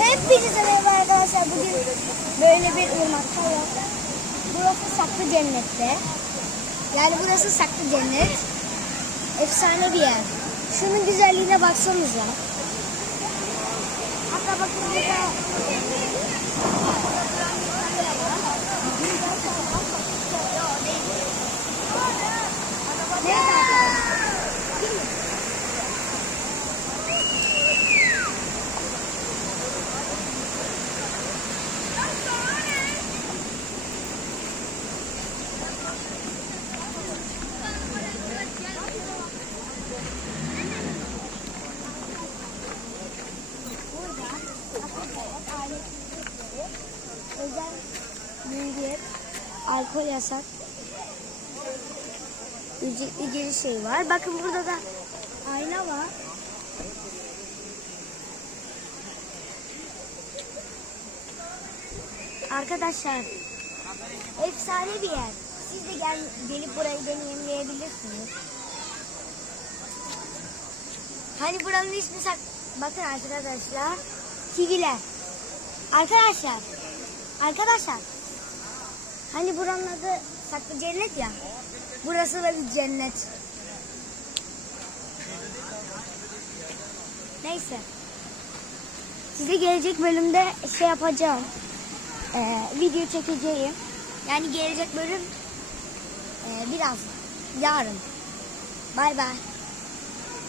Hepinize merhaba arkadaşlar. Bugün böyle bir ırmakta var. Burası saklı cennette. Yani burası saklı cennet. Efsane bir yer. Şunun güzelliğine baksanıza. Hatta bakın burada özel mühüriyet, alkol yasak, ücretli giriş şey var. Bakın burada da ayna var. Arkadaşlar efsane bir yer. Siz de gel, gelip burayı deneyimleyebilirsiniz. Hani buranın ismi sak... Bakın arkadaşlar. Kiviler. Arkadaşlar. Arkadaşlar. Hani buranın adı saklı cennet ya. Burası da bir cennet. Neyse. Size gelecek bölümde şey yapacağım. Ee, video çekeceğim. Yani gelecek bölüm ee, biraz yarın. Bay bay.